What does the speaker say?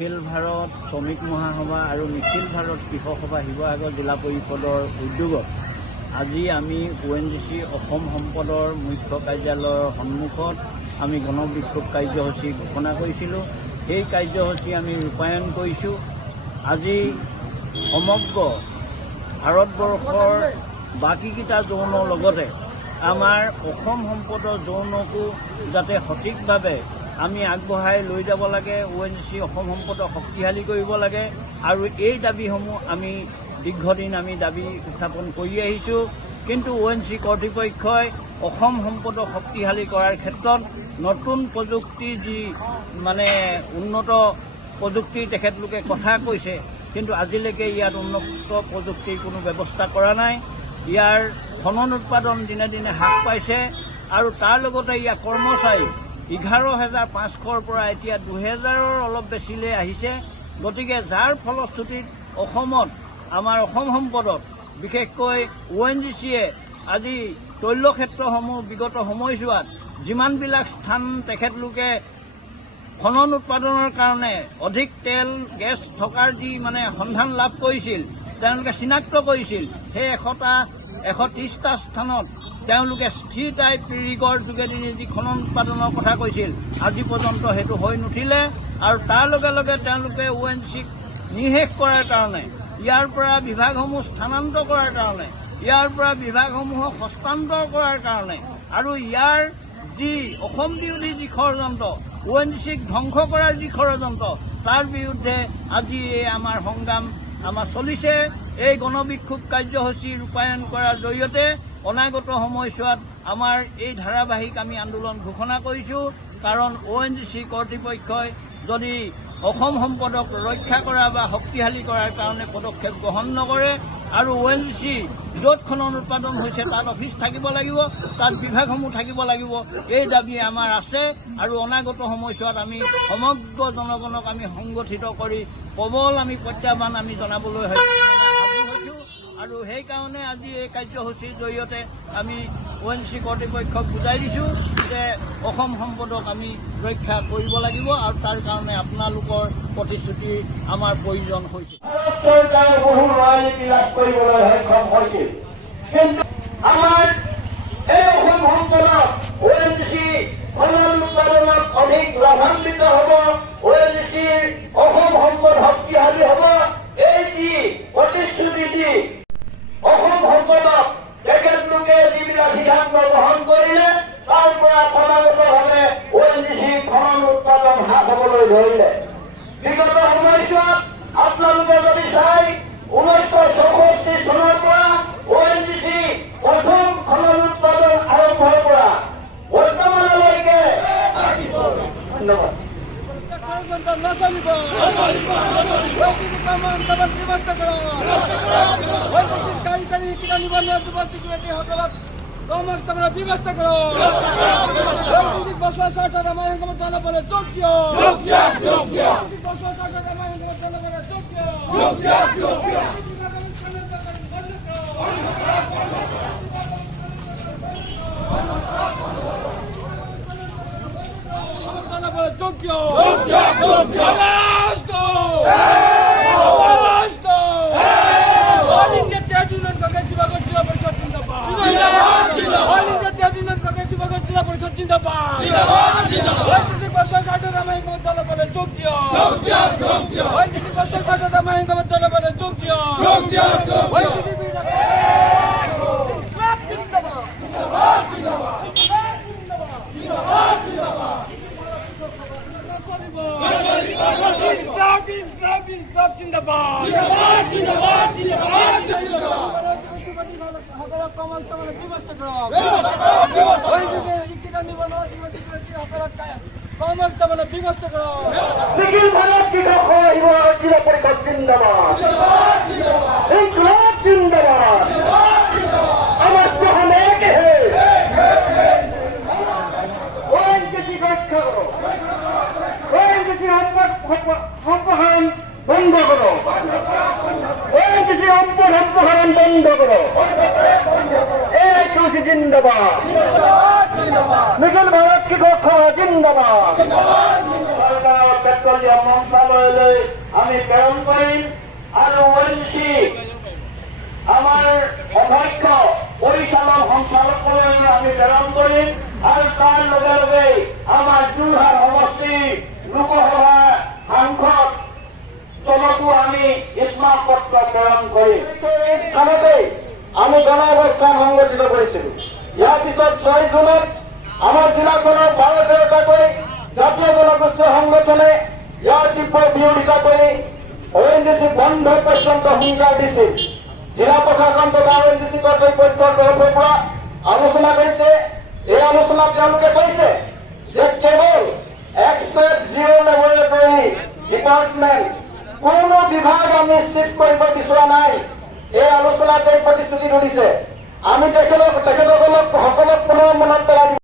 নিখিল ভাৰত শ্ৰমিক মহাসভা আৰু নিখিল ভাৰত কৃষক সভা শিৱসাগৰ জিলা পৰিষদৰ উদ্যোগত আজি আমি ONGC অসম সম্পদৰ মুখ্য কাৰ্যালয়ৰ সন্মুখত আমি গণবিক্ষোভ কাৰ্যসূচী ঘোষণা কৰিছিলোঁ। সেই কাৰ্যসূচী আমি ৰূপায়ণ কৰিছোঁ। আজি সমগ্ৰ ভাৰতবৰ্ষৰ বাকীকেইটা জোনৰ লগতে আমাৰ অসম সম্পদৰ জোনকো যাতে সঠিকভাৱে আমি আগবঢ়াই লৈ যাব লাগে। ONGC অসম সম্পদক শক্তিশালী কৰিব লাগে আৰু এই দাবীসমূহ আমি দীৰ্ঘদিন আমি দাবী উত্থাপন কৰি আহিছোঁ। কিন্তু ONGC কৰ্তৃপক্ষই অসম সম্পদক শক্তিশালী কৰাৰ ক্ষেত্ৰত নতুন প্ৰযুক্তি যি উন্নত প্ৰযুক্তিৰ তেখেতলোকে কথা কৈছে, কিন্তু আজিলৈকে ইয়াত উন্নত প্ৰযুক্তিৰ কোনো ব্যৱস্থা কৰা নাই। ইয়াৰ খনন উৎপাদন দিনে দিনে হ্ৰাস পাইছে আৰু তাৰ লগতে ইয়াৰ কৰ্মচাৰী 11,500ৰ পৰা এতিয়া 2,000ৰ অলপ বেছিলৈ আহিছে। গতিকে যাৰ ফলশ্ৰুতিত অসমত আমাৰ অসম সম্পদত বিশেষকৈ ONGCয়ে আজি তৈলক্ষেত্ৰসমূহ বিগত সময়ছোৱাত যিমানবিলাক স্থান তেখেতলোকে খনন উৎপাদনৰ কাৰণে অধিক তেল গেছ থকাৰ যি সন্ধান লাভ কৰিছিল, তেওঁলোকে চিনাক্ত কৰিছিল, সেই 130টা স্থানত তেওঁলোকে স্থিৰ টাইপ ৰিগৰ যোগেদি যি খনন উৎপাদনৰ কথা কৈছিল, আজি পৰ্যন্ত সেইটো হৈ নুঠিলে। আৰু তাৰ লগে লগে তেওঁলোকে ONGCক নিঃশেষ কৰাৰ কাৰণে, ইয়াৰ পৰা বিভাগসমূহ স্থানান্তৰ কৰাৰ কাৰণে, ইয়াৰ পৰা বিভাগসমূহক হস্তান্তৰ কৰাৰ কাৰণে আৰু ইয়াৰ যি অসম বিৰোধী যি ষড়যন্ত্ৰ, ONGCক ধ্বংস কৰাৰ যি ষড়যন্ত্ৰ, তাৰ বিৰুদ্ধে আজি এই আমাৰ সংগ্ৰাম চলিছে। এই গণবিক্ষোভ কাৰ্যসূচী ৰূপায়ণ কৰাৰ জৰিয়তে অনাগত সময়ছোৱাত আমাৰ এই ধাৰাবাহিক আমি আন্দোলন ঘোষণা কৰিছোঁ। কাৰণ ONGC কৰ্তৃপক্ষই যদি অসম সম্পদক ৰক্ষা কৰা বা শক্তিশালী কৰাৰ কাৰণে পদক্ষেপ গ্ৰহণ নকৰে আৰু ONGC য'ত খনন উৎপাদন হৈছে তাত অফিচ থাকিব লাগিব, তাত বিভাগসমূহ থাকিব লাগিব, এই দাবী আমাৰ আছে। আৰু অনাগত সময়ছোৱাত আমি সমগ্ৰ জনগণক আমি সংগঠিত কৰি প্ৰবল আমি প্ৰত্যাহ্বান আমি জনাবলৈ সাজু হৈছোঁ। আৰু সেইকাৰণে আজি এই কাৰ্যসূচীৰ জৰিয়তে আমি ONGC কৰ্তৃপক্ষক বুজাই দিছোঁ যে অসম সম্পদক আমি ৰক্ষা কৰিব লাগিব আৰু তাৰ কাৰণে আপোনালোকৰ প্ৰতিশ্ৰুতি আমাৰ প্ৰয়োজন হৈছে। চৰকাৰে বহু ৰাজনীতি লাভ কৰিবলৈ সক্ষম হৈছিল, কিন্তু আমাৰ এই অসম সম্পদত ONGC খনন উৎপাদনত অধিক লাভান্বিত হ'ব, ONGCৰ অসম সম্পদ শক্তিশালী হ'ব। এই যি প্ৰতিশ্ৰুতি দি অসম সম্পদক তেখেতলোকে যিবিলাক সিদ্ধান্ত গ্ৰহণ কৰিলে, তাৰ পৰা ক্ৰমাগতভাৱে ONGC খনন উৎপাদন হ্ৰাস হ'বলৈ ধৰিলে। বিগত সময়ছোৱাত আপোনালোকে যদি চাই 1964 চনৰ পৰা ONGC প্ৰথম খনন উৎপাদন আৰম্ভৰ পৰা বৰ্তমানলৈকে ধন্যবাদ। ব্যৱস্থা কৰক। বছৰ ৰামায়ণ জনাবলৈ যোগ্য, বছৰ ৰামায়ণ জনাবলৈ যোগ্য। নিখিল ভাৰত কৃষক শিৱসাগৰ জিলা পৰিষদ জিন্দাবাদ, জিন্দাবাদ। আমার জহান এক হে, ONGC রক্ষা করো, ONGC সম্প্রসারণ বন্ধ করো, ONGC সম্প্রসারণ বন্ধ করো। AITUC জিন্দাবাদ, নিখিল ভারত কৃষক জিন্দাবাদ। তাৎপৰ্য মন্ত্ৰালয়লৈ আমি প্ৰেৰণ কৰিম আৰু ONGC আমাৰ অধ্যক্ষ পৰিচালক সঞ্চালকলৈ আমি প্ৰেৰণ কৰিম আৰু তাৰ লগে লগে আমাৰ যোৰহাট সমষ্টিৰ লোকসভা সাংসদ তলকো আমি স্মাৰকপত্ৰ প্ৰেৰণ কৰিম। স্থানতে আমি গণঅৱস্থান সংগঠিত কৰিছিলো। ইয়াৰ পিছত 6 জুনত আমাৰ জিলাখনৰ 12টাকৈ জাতীয় জনগোষ্ঠী সংগঠনে ইয়াৰ তীব্ৰ বিৰোধিতা কৰি ONGC বন্ধ পৰ্যন্ত হুংকাৰ দিছিল। জিলা প্ৰশাসন তথা ONGC কৰ্তৃপক্ষৰ তৰফৰ পৰা আলোচনা কৰিছে। এই আলোচনাত তেওঁলোকে কৈছে যে কেৱল এক্সেপ্ট জিৰ' লেবৰেটৰী ডিপাৰ্টমেণ্ট কোনো বিভাগ আমি চিফ্ট কৰিব বিচৰা নাই। এই আলোচনাত এই প্ৰতিশ্ৰুতি তুলিছে। আমি তেখেতসকলক সকলক পুনৰ মনত পেলাই